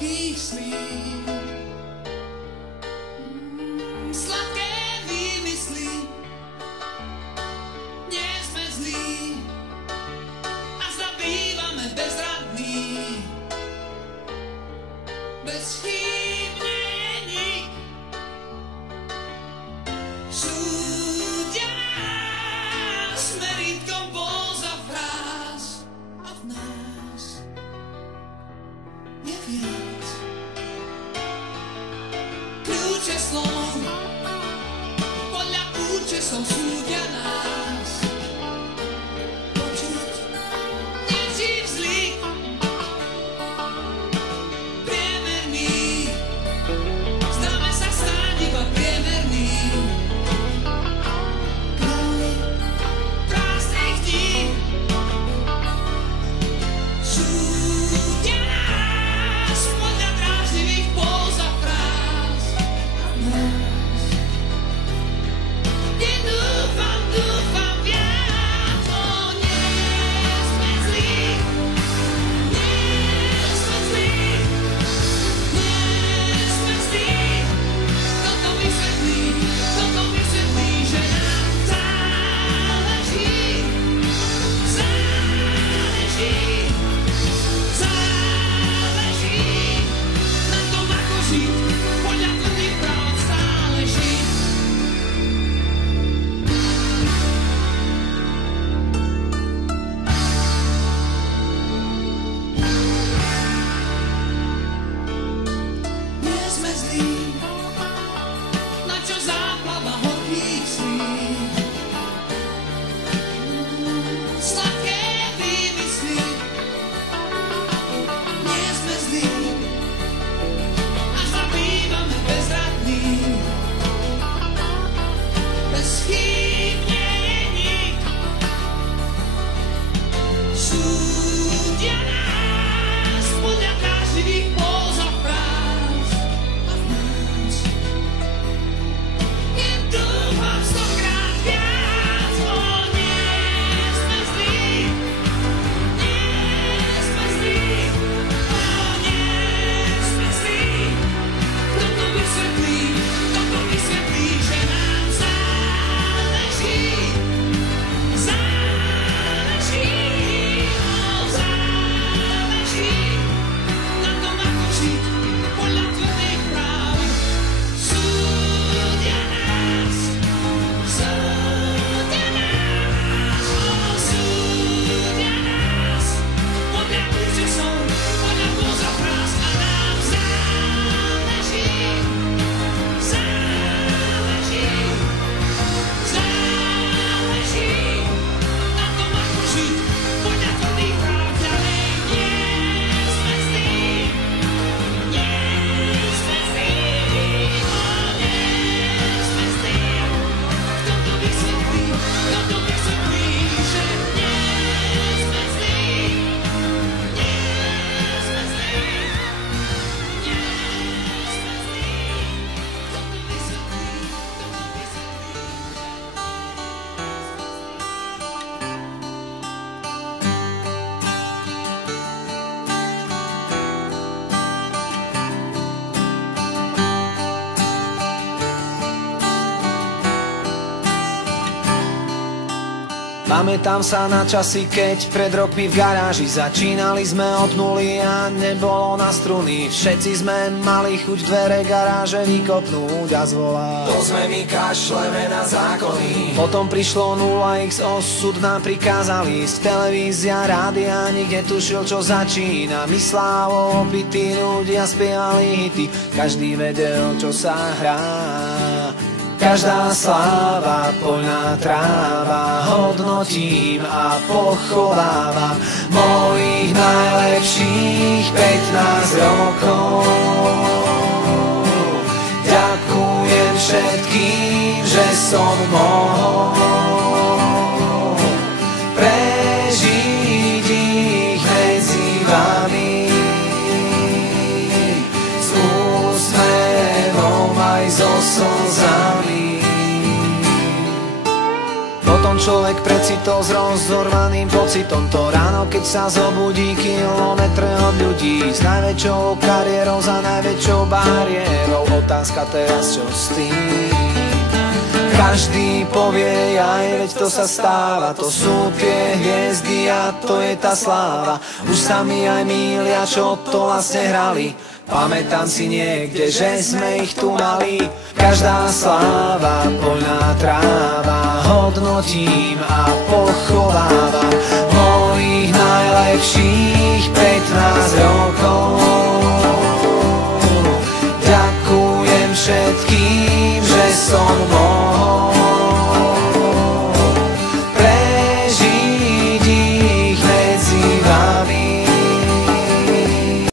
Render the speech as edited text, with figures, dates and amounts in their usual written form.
horkých slív. Sladké výmysly, nie sme zlí a zabývame bezradní. Bez chýb nie je nik, súdia nás meritkom poza fráz a v nás je viac. Kľúče slov podľa účesov súdia nás. Počuť neživ zlých, priemerný, zdáme sa stáť iba priemerný. Králi prázdnych dní súdia nás podľa dráždivých póz a fráz a v nás je dúfam viac. O, nie sme zlí, nie sme zlí, nie sme zlí. Toto vysvetlí, že nám záleží, na tom, ako žiť, podľa tvrdých práv stále žiť. Nie sme zlí, na čo záplava horkých slív. Sladké výmysly, nie sme zlí a zabývame bezradní. Bez chýb nie je nik, súdia nás podľa dráždivých póz a fráz a v nás je dúfam stokrát viac. O, nie sme zlí, nie sme zlí, o, nie sme zlí. Toto vysvetlí, že nám záleží, na tom, ako žiť, podľa tvrdých práv. Súdia nás, podľa účesov, podľa póz a fráz a nám záleží, na tom, ako žiť, podľa tvrdých práv. Ďalej nie sme zlí, nie sme zlí, o, nie sme zlí. Toto vysvetlí, že nie sme zlí, nie sme zlí, nie sme zlí. Toto vysvetlí. Pamätám sa na časy, keď pred rokmi v garáži začínali sme od nuly a nebolo na struny. Všetci sme mali chuť dvere garáže vykopnúť a zvolať: To sme my, kašleme na zákony. Potom prišlo 0x, osud nám prikázal ísť. Televízia, rádia, nikde tušil, čo začína. Myslávo, opití ľudia spievali hity, každý vedel, čo sa hrá. Každá sláva, poľná tráva, hodnotím a pochovávam mojich najlepších 15 rokov. Ďakujem všetkým, že som mohol prežiť ich medzi vami. S úsmevom aj so slzami. Potom človek precitol s rozorvaným pocitom to ráno, keď sa zobudí kilometre od ľudí. s najväčšou kariérou za najväčšou bariérou. Otázka teraz, čo s tým? Každý povie, aj veď to sa stáva, to sú tie hviezdy a to je tá sláva. Už sa mi aj mýlia, čo to vlastne hrali. Pamätám si niekde, že sme ich tu mali. Každá sláva, poľná tráva, hodnotím a pochovávam mojich najlepších 15 rokov.